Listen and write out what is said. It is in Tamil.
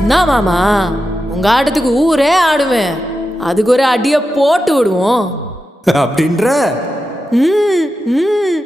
என்ன மாமா, உங்க ஆட்டத்துக்கு ஊரே ஆடுவேன். அதுக்கு ஒரு அடியை போட்டு விடுவோம் அப்படின்ற ம் ம்